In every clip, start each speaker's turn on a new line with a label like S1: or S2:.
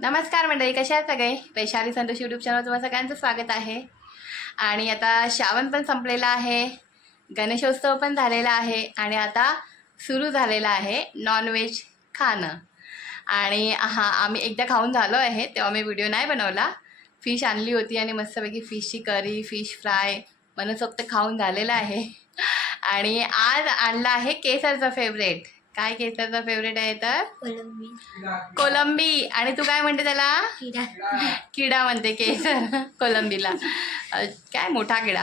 S1: नमस्कार मंडळी कशा आहेत सगळे? वैशाली संतोष यूट्यूब चॅनल तुम्हाला सगळ्यांचं स्वागत आहे. आणि आता श्रावण पण संपलेला आहे गणेशोत्सव पण झालेला आहे आणि आता सुरू झालेला आहे नॉनव्हेज खाणं. आणि हां आम्ही एकदा खाऊन झालो आहे तेव्हा मी व्हिडिओ नाही बनवला. फिश आणली होती आणि मस्तपैकी फिशची करी फिश फ्राय मनसोक्त खाऊन झालेलं आहे. आणि आज आणला आहे केसरचं फेवरेट काय केसरचं फेवरेट आहे तर?
S2: कोलंबी.
S1: कोलंबी. आणि तू काय म्हणते त्याला?
S2: किडा.
S1: किडा म्हणते केसर कोलंबीला. काय मोठा किडा?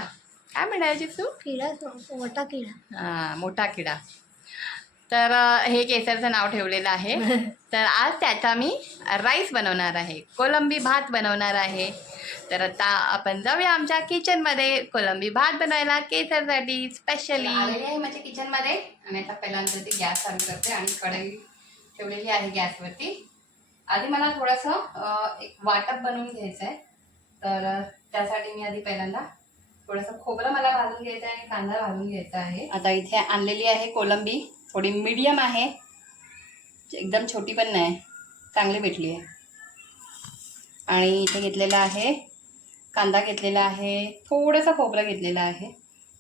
S1: काय म्हणायची तू?
S2: किडा मोठा किडा.
S1: हां मोठा किडा. तर हे केसरचं नाव ठेवलेलं आहे. तर आज त्याचा मी राईस बनवणार आहे. कोलंबी भात बनवणार आहे. तर आता आपण जाऊया आमच्या किचनमध्ये. कोलंबी भात बनवायला केसरसाठी स्पेशली आलेली आहे माझ्या किचनमध्ये. आणि आता पहिल्यांदा ती गॅस चालू करते आणि कढई ठेवलेली आहे गॅसवरती. आधी मला थोडंसं एक वाटप बनवून घ्यायचं आहे तर त्यासाठी मी आधी पहिल्यांदा थोडंसं खोबरं मला भाजून घ्यायचं आहे आणि कांदा भाजून घ्यायचा आहे. आता इथे आणलेली आहे कोलंबी. थोडी मीडियम आहे. एकदम छोटी पण नाही. चांगली भेटली आहे. आणि इथे घेतलेला आहे कांदा घेतलेला आहे थोडंसं खोबरं घेतलेलं आहे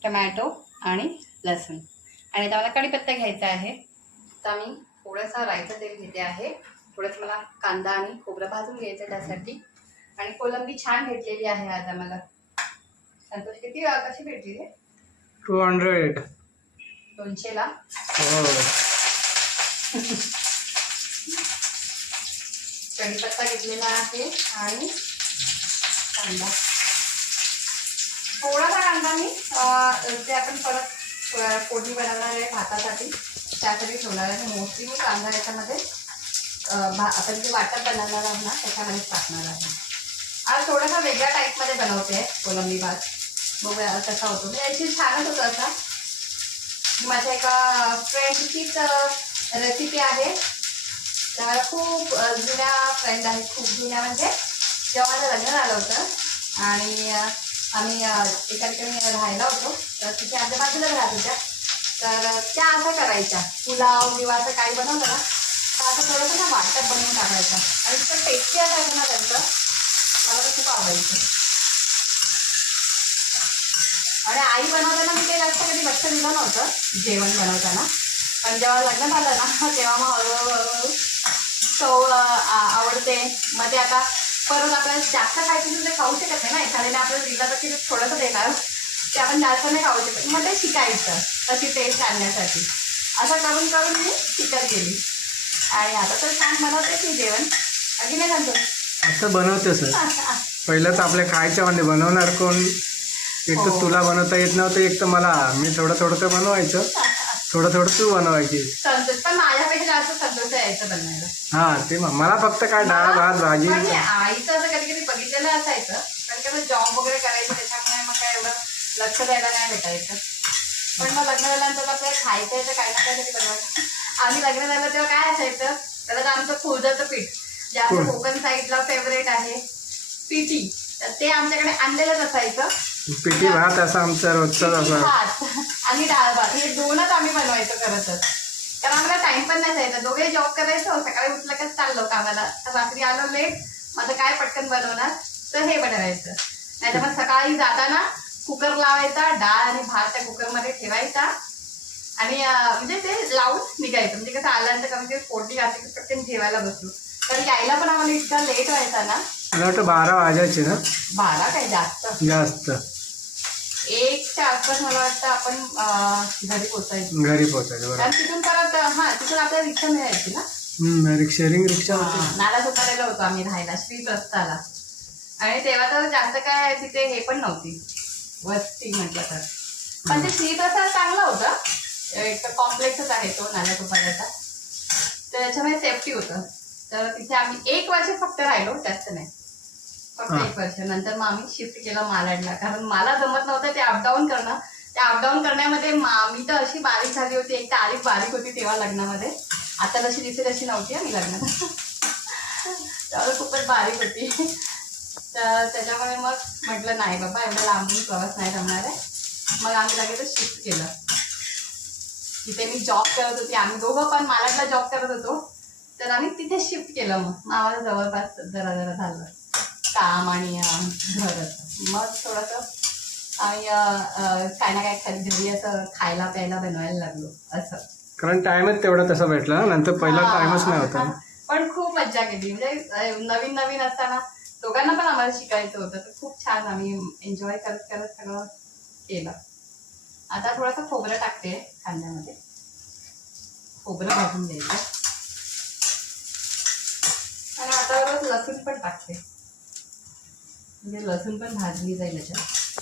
S1: टमॅटो आणि लसूण. आणि आता मला कढीपत्ता घ्यायचा आहे. तर मी थोडंसं रायचं तेल घेते आहे. थोडंसं मला कांदा आणि खोबरं भाजून घ्यायचं त्यासाठी. आणि कोलंबी छान भेटलेली आहे आज आम्हाला. संतोष किती कशी भेटली आहे
S3: टू हंड्रेड
S1: दोनशेला
S3: हो
S1: कढीपत्ता घेतलेला आहे आणि कांदा. थोडासा कांदा मी ते आपण परत पोटी बनवणार आहे भातासाठी त्यासाठी ठेवणार आहे. मोस्टली मी कांदा याच्यामध्ये भा आपण जे वाटप बनवणार आहोत ना त्याच्यामध्येच टाकणार आहे. आज थोडासा वेगळ्या टाईपमध्ये बनवते आहे कोलंबी भात. बघूया कसा होतो. म्हणजे याची छानच होतं असा माझ्या एका फ्रेंडचीच रेसिपी आहे. तर खूप जुन्या फ्रेंड आहेत खूप जुन्या म्हणजे जेव्हा माझं लग्न झालं होतं. आणि आम्ही एका ठिकाणी राहायला होतो. तर तिथे आमच्या बाजूला राहत होत्या. तर त्या असं करायच्या. पुलाव किंवा असं काही बनवलं ना तर असं थोडंसं ना वाटप बनवून टाकायचं. आणि तिथं टेस्टी असायचं ना त्यांचं. मला तर खूप आवडायचं. आणि आई बनवताना मी काही जास्त कधी लक्ष दिलं नव्हतं जेवण बनवताना. पण जेव्हा लग्न झालं ना तेव्हा मग हळूहळू चव आवडते. मग ते आता परत आपल्याला जास्त खायचं तर ते खाऊ शकत नाही ना. एखाद्याने आपल्याला दिलं तर ते थोडंसं देणार ते आपण जास्त नाही खाऊ शकत. मग ते शिकायचं तशी टेस्ट आणण्यासाठी. असं करून करून मी शिकत गेली. आणि आता तर छान बनवते की जेवण. अगदी नाही सांगतो.
S3: आता बनवते सर. पहिलंच आपल्या खायच्या म्हणजे बनवणार कोण? एक तर. तुला बनवता येत नव्हतं एक तर मला. मी थोडं थोडं तर बनवायचं. थोडं थोडं तू बनवायची.
S1: पण माझ्यापेक्षा जास्त संतोष यायचं बनवायला.
S3: हा ते मला फक्त काय डाळ भात भाजी
S1: आईचं असं कधी कधी बघितलेलं असायचं. कारण जॉब वगैरे करायचं त्याच्यामुळे मग काय एवढं लक्ष द्यायला नाही भेटायचं. पण मग लग्न झाल्यानंतर आपल्याला खायचं काय ना बनवायचं. आम्ही लग्न झालं तेव्हा काय असायचं? त्याला तर आमचं फुलजाचं पीठ. जे
S3: हो.
S1: कोकण साईडला फेवरेट आहे. पिठी. तर ते आमच्याकडे आणलेलंच असायचं.
S3: पिठी भात असा आमचा
S1: भात आणि डाळ भात. हे दोनच आम्ही बनवायचो खरं तर कारण आम्हाला टाइम पण नसायचा दोघे जॉब करायचो. सकाळी उठलं का चाललो कामाला. तर रात्री आलो लेट आता काय पटकन बनवणार? तर हे बनवायचं. नाही तर मग सकाळी जाताना कुकर लावायचा डाळ आणि भात त्या कुकरमध्ये ठेवायचा. आणि म्हणजे ते लावून निघायचं. म्हणजे कसं आल्यानंतर कमी ते फोडणी घातली पटकन जेवायला बसलो. तर यायला पण आम्हाला इतका लेट व्हायचा ना.
S3: मला वाटतं बारा वाजायचे ना?
S1: बारा काय जास्त?
S3: जास्त.
S1: एकच्या आसपास मला वाटतं आपण घरी पोचायचो
S3: घरी पोहोचायचं बरोबर.
S1: कारण तिथून परत हा तिथून आपल्याला रिक्षा मिळायची ना?
S3: हम्म, रिक्षा शेअरिंग रिक्षा होती.
S1: हा, नाला सुपाऱ्याला होतो आम्ही राहायला श्री रस्ताला आणि तेव्हा तर जास्त काय तिथे हे पण नव्हती. वस्ती म्हटलं तर. पण ते श्री रस्ता चांगला होता. एक कॉम्प्लेक्सच आहे तो नाला सुपाऱ्याचा तर त्याच्यामुळे सेफ्टी होतं. तर तिथे आम्ही एक वर्ष फक्त राहिलो जास्त नाही. फक्त. एक वर्ष नंतर मग आम्ही शिफ्ट केलं मालाडला. कारण मला जमत नव्हतं ते अपडाऊन करणं. ते अपडाऊन करण्यामध्ये मा- तर अशी बारीक झाली होती. एक तारीख बारीक होती तेव्हा लग्नामध्ये. आता जशी दिसते तशी नव्हती आणि लग्नात. तेव्हा खूपच बारीक होती. तर त्याच्यामुळे मग म्हटलं नाही बाबा एवढा लांबून प्रवास नाही जमणार आहे. मग आम्ही लगेचच शिफ्ट केलं. तिथे मी जॉब करत होती. आम्ही दोघं पण मालाडला जॉब करत होतो. तर आम्ही तिथे शिफ्ट केलं मग. मग आम्हाला जवळपास जरा जरा झालं. काम आणि घर मग थोडंसं आम्ही काय ना काय खाली घरी असं खायला प्यायला बनवायला लागलो असं.
S3: कारण टाइमच तेवढा तसा भेटला नंतर पहिला. टाइमच नाही होता.
S1: पण खूप मज्जा केली. म्हणजे नवीन नवीन असताना दोघांना पण आम्हाला शिकायचं होतं. तर खूप छान आम्ही एन्जॉय करत करत सगळं केलं. आता थोडंसं खोबरं टाकते कांद्यामध्ये खोबरं भाजून द्यायचं आणि आता बरोबर लसूण पण टाकते. म्हणजे लसूण पण भाजली जाईल याच्यात.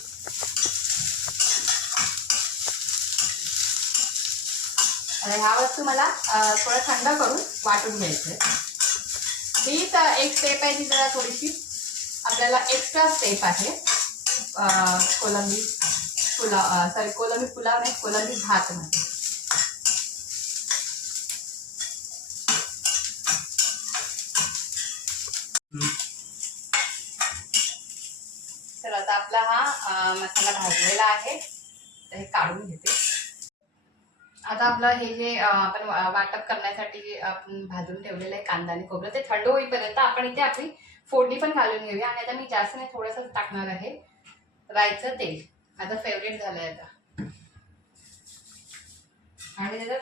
S1: आणि ह्या वस्तू मला थोडं थंड करून वाटून घ्यायचं आहे हीच एक स्टेप आहे ती जरा थोडीशी. आपल्याला एक्स्ट्रा स्टेप आहे. कोलंबी पुलाव सॉरी कोलंबी पुलाव नाही कोलंबी भात मध्ये तर आता आपला हा अं, मसाला भाजलेला आहे. तर हे काढून घेते. आता आपलं हे जे आपण वा- वाटप करण्यासाठी आपण भाजून ठेवलेलं आहे कांदा आणि खोबरं ते थंड होईपर्यंत आपण इथे आपली फोडणी पण घालून घेऊया. आणि आता मी जास्त नाही थोडंसं टाकणार आहे. रायचं तेल. माझं फेवरेट झालंय आता. आणि त्याच्यात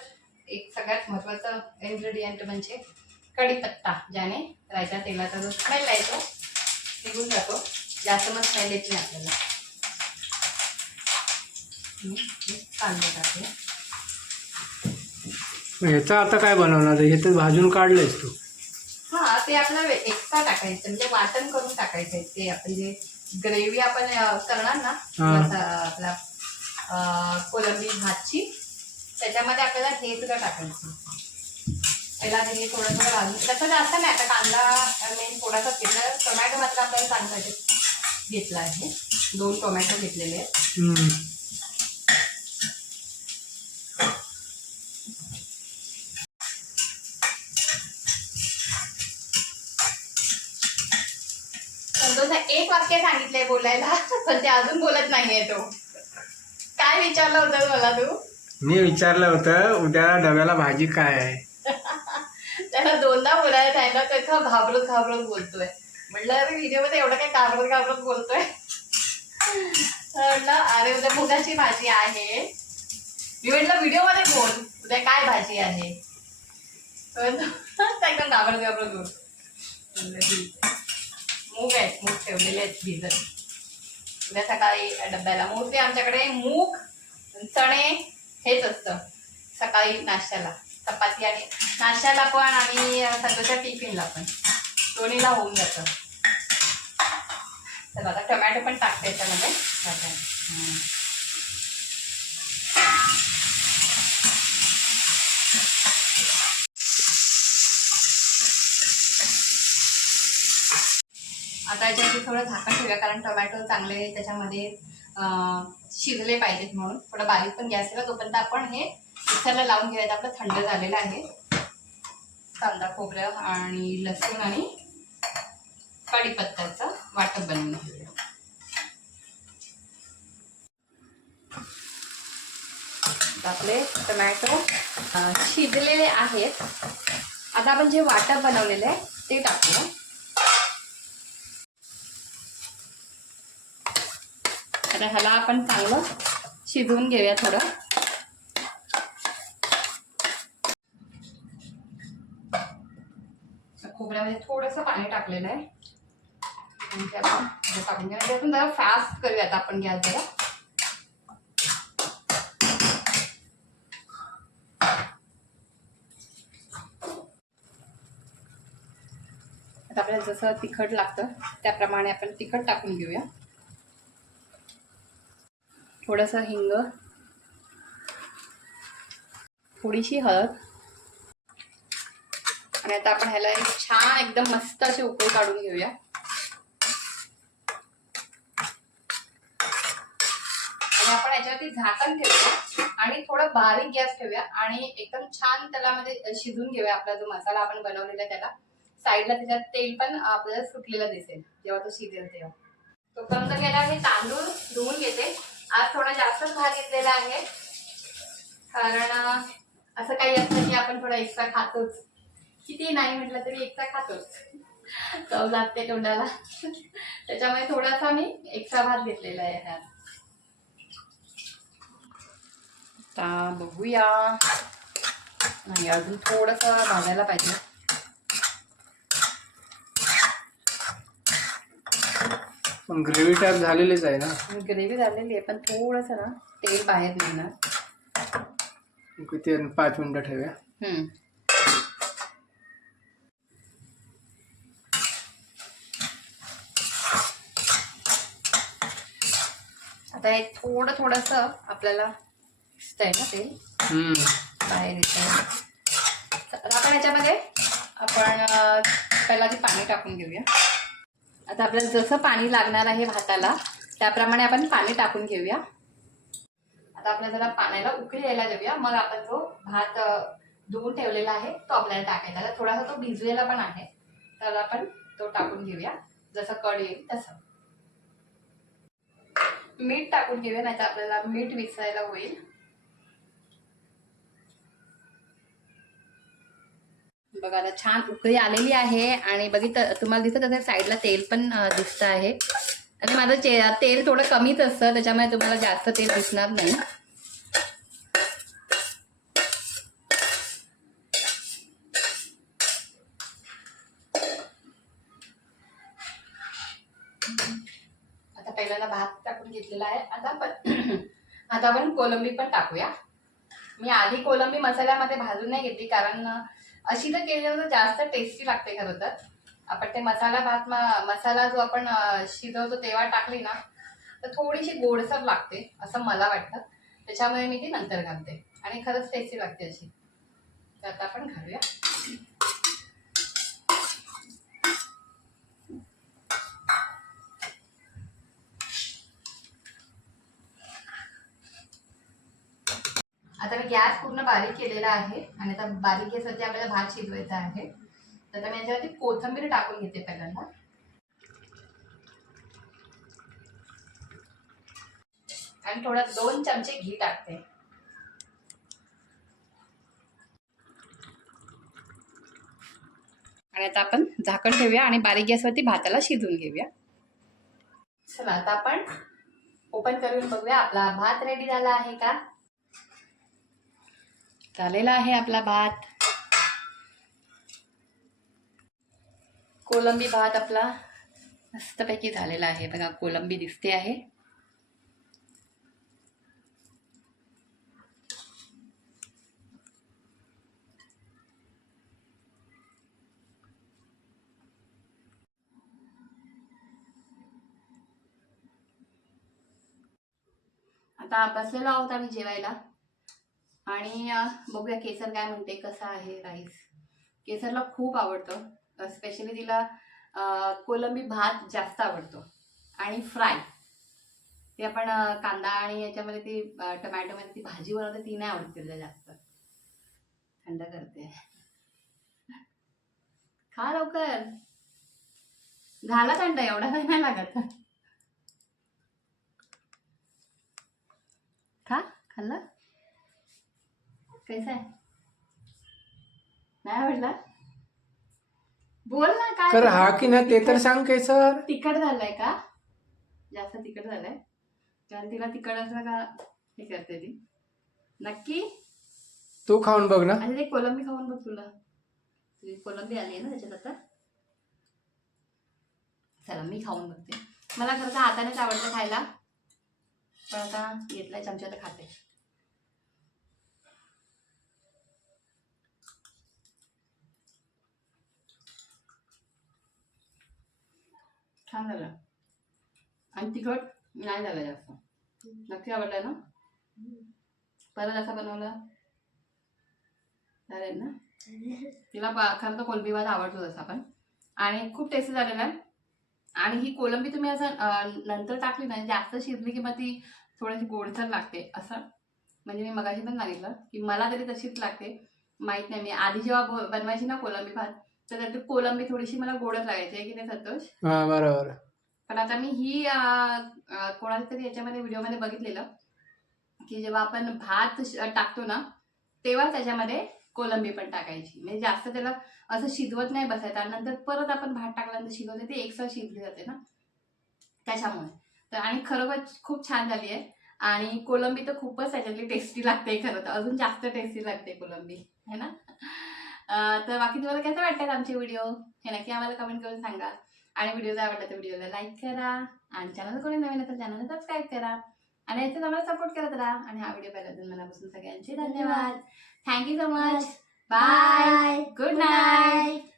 S1: एक सगळ्यात महत्वाचं इन्ग्रेडियंट म्हणजे कढीपत्ता ज्याने रायच्या तेलाचा जो स्मेल आहे तो निघून जातो. जास्त मग स्मेल येत नाही आपल्याला. कांदा टाकूया
S3: मग ह्याचं आता काय बनवणार? हे तर भाजून काढलंयस तू.
S1: हा ते आपल्याला एक्स्ट्रा टाकायचं म्हणजे वाटण करून टाकायचं ते. आपण जे ग्रेव्ही आपण करणार ना आपला कोलंबी भातची त्याच्यामध्ये आपल्याला हे सुद्धा टाकायचं पहिला हे थोडं थोडं भाजून. तसं जास्त नाही आता कांदा मेन थोडासाच घेतला. टोमॅटो मात्र आपल्याला चांगला घेतला आहे. दोन टोमॅटो घेतलेले आहेत. संतोषा एक वाक्य सांगितलंय बोलायला पण ते अजून बोलत नाहीये तो. काय विचारलं होतं मला तू?
S3: मी विचारलं होतं उद्या डब्याला भाजी काय आहे?
S1: त्याला दोनदा बोलायला तर इतका घाबरत घाबरत बोलतोय. म्हटलं अरे व्हिडिओमध्ये एवढं काय घाबरत घाबरत बोलतोय. म्हटलं अरे उद्या मुगाची भाजी आहे. मी म्हटलं व्हिडिओमध्ये बोल उद्या काय भाजी आहे? एकदम घाबरत घाबरत बोल. मूग आहेत. मूग ठेवलेले आहेत भिजत. उद्या सकाळी डब्याला मोस्टली आमच्याकडे मूग चणे हेच असतं. सकाळी नाश्त्याला. चपाती आणि नाश्त्याला पण आणि सध्याच्या टिफिनला पण. दोन्हीला होऊन जातं. तर आता टोमॅटो पण टाकते याच्यामध्ये. आता याच्यावरती थोडं झाकण ठेवूया कारण टोमॅटो चांगले त्याच्यामध्ये शिजले पाहिजेत म्हणून. थोडं बारीक पण गॅस केला तोपर्यंत आपण हे मिक्सरला लावून घेऊयात. आपलं थंड झालेलं आहे. कांदा खोबरं आणि लसूण आणि कढीपत्त्याचं वाटप बनवून घेऊया. आपले टोमॅटो शिजलेले आहेत. आता आपण जे वाटप बनवलेलं आहे ते टाकूया. आता ह्याला आपण चांगलं शिजवून घेऊया थोडं. खोबऱ्यामध्ये थोडंसं पाणी टाकलेलं आहे. आणि ते आपण जरा फास्ट करूया आता आपण गॅस जरा. आता आपल्याला जसं तिखट लागतं त्याप्रमाणे आपण तिखट टाकून घेऊया. थोडंसं हिंग थोडीशी हळद. आणि आता आपण ह्याला एक छान एकदम मस्त अशी उकळी काढून घेऊया. आणि आपण याच्यावरती झाकण ठेवूया आणि थोडं बारीक गॅस ठेवूया आणि एकदम छान त्याला मध्ये शिजून घेऊया आपला जो मसाला आपण बनवलेला आहे त्याला. साईडला त्याच्यात तेल पण आपल्याला सुटलेलं दिसेल जेव्हा तो शिजेल तेव्हा. तोपर्यंत गेला हे तांदूळ धुवून घेते. आज थोडा जास्तच भात घेतलेला आहे. कारण असं काही असतं की आपण थोडा एक्स्ट्रा खातोच. किती नाही म्हटलं तरी एक्स्ट्रा खातोच. चव लागते तोंडाला. त्याच्यामुळे थोडासा मी एक्स्ट्रा भात घेतलेला आहे ह्यात आता बघूया. नाही अजून थोडंसं भाजायला पाहिजे.
S3: पण ग्रेव्ही टाईप झालेलीच आहे ना.
S1: ग्रेव्ही झालेली आहे पण थोडंसं ना तेल बाहेर निघणार.
S3: किती पाच मिनिटं ठेवूया.
S1: हम्म. आता हे थोडं थोडस आपल्याला दिसतंय ना ते
S3: हम्म.
S1: बाहेर येत आपण याच्यामध्ये आपण अं, पहिला आधी पाणी टाकून घेऊया. आता आपल्याला जसं पाणी लागणार आहे भाताला त्याप्रमाणे आपण पाणी टाकून घेऊया. आता आपल्याला जरा पाण्याला उकळी यायला देऊया. मग आपण जो भात धुवून ठेवलेला आहे तो आपल्याला टाकायचा. आता थोडासा तो भिजलेला पण आहे. तर आपण तो टाकून घेऊया. जसं कड येईल तसं. मीठ टाकून घेऊया नाही तर आपल्याला मीठ विसरायला होईल. बघा आता छान उकळी आलेली आहे आणि बघितलं तुम्हाला दिसत असेल साईडला तेल पण दिसत दिसतं आहे. आणि माझं चे तेल थोडं कमीच असतं त्याच्यामुळे तुम्हाला जास्त तेल दिसणार नाही. आता पहिल्यांदा भात टाकून घेतलेला आहे. आता आपण आता आपण कोलंबी पण टाकूया. मी आधी कोलंबी मसाल्यामध्ये भाजून नाही घेतली कारण अशी तर केल्यावर जास्त टेस्टी लागते खरं तर. आपण ते मसाला भात मसाला जो आपण शिजवतो तेव्हा टाकली ना तर थोडीशी गोडसर लागते असं मला वाटतं. त्याच्यामुळे मी ती नंतर घालते. आणि खरंच टेस्टी लागते अशी. तर आता आपण घालूया. आता मी गॅस पूर्ण बारीक केलेला आहे आणि आता बारीक गॅसवरती आपल्याला भात शिजवायचा आहे. तर आता मी याच्यावरती कोथिंबीर टाकून घेते पहिल्यांदा. आणि थोडा दोन चमचे घी टाकते. आणि आता आपण झाकण ठेवूया आणि बारीक गॅसवरती भाताला शिजवून घेऊया. चला आता आपण ओपन करून बघूया. आपला भात रेडी झाला आहे का? झालेला आहे आपला भात. कोलंबी भात आपला मस्तपैकी झालेला आहे. बघा कोलंबी दिसते आहे. आता बसलेलो आहोत आम्ही जेवायला. आणि बघूया केसर काय म्हणते कसा आहे राईस केसरला खूप आवडतं स्पेशली तिला कोलंबी भात जास्त आवडतो. आणि फ्राय ते आपण कांदा आणि याच्यामध्ये ती टमॅटोमध्ये ती भाजी बनवते ती नाही आवडते तिला जास्त. थंड करते. खा लवकर. झाला थंड एवढा काही नाही लागत. खा खाल्लं? कैसा आहे नाही आवडला बोल ना काय
S3: तर हा की ना ते तर सांग काय सर
S1: तिखट झालंय का? जास्त तिखट झालंय. कारण तिला तिखट असलं का हे करते ती. नक्की?
S3: तू खाऊन बघ ना.
S1: आणि ते कोलंबी खाऊन बघ तुला. तुझी कोलंबी आली आहे ना त्याच्यात आता. चला मी खाऊन बघते. मला खरं तर हातानेच आवडतं खायला. पण आता घेतलाय चमचा तर खाते. छान झालं. आणि तिखट नाही झालं जास्त. नक्की आवडलं ना? परत असं बनवलं? चालेल ना. तिला खरं तर कोलंबी भात आवडतो तसा पण. आणि खूप टेस्टी झालेला आहे आणि ही कोलंबी तुम्ही असं नंतर टाकली ना जास्त शिजली की मग ती थोडीशी गोडसर लागते असं. म्हणजे मी मगाशी पण सांगितलं की मला तरी तशीच लागते. माहीत नाही मी आधी जेव्हा ब- बनवायची ना कोलंबी भात तर त्यात कोलंबी थोडीशी मला गोडच लागायची आहे की नाही संतोष?
S3: हा बरोबर.
S1: पण आता मी ही कोणाच्या तरी याच्यामध्ये व्हिडिओमध्ये बघितलेलं की जेव्हा आपण भात टाकतो ना तेव्हा त्याच्यामध्ये कोलंबी पण टाकायची. म्हणजे जास्त त्याला असं शिजवत नाही बसायचं आणि नंतर परत आपण भात टाकल्यानंतर शिजवते ते एकसर शिजली जाते ना. त्याच्यामुळे. तर आणि खरोखर खूप छान झाली आहे. आणि कोलंबी तर खूपच त्याच्यातली टेस्टी लागते खरं तर. अजून जास्त टेस्टी लागते कोलंबी. है ना? तर बाकी तुम्हाला कसे वाटतात आमचे व्हिडिओ हे नक्की आम्हाला कमेंट करून सांगा. आणि व्हिडिओ जर आवडला तर व्हिडिओला लाईक करा. आणि चॅनल कोणी नवीन असेल चॅनलला सबस्क्राईब करा. आणि याचं आम्हाला सपोर्ट करत राहा. आणि हा व्हिडिओ पाहिल्याबद्दल मनापासून सगळ्यांचे धन्यवाद. Thank you so much
S2: bye
S1: good night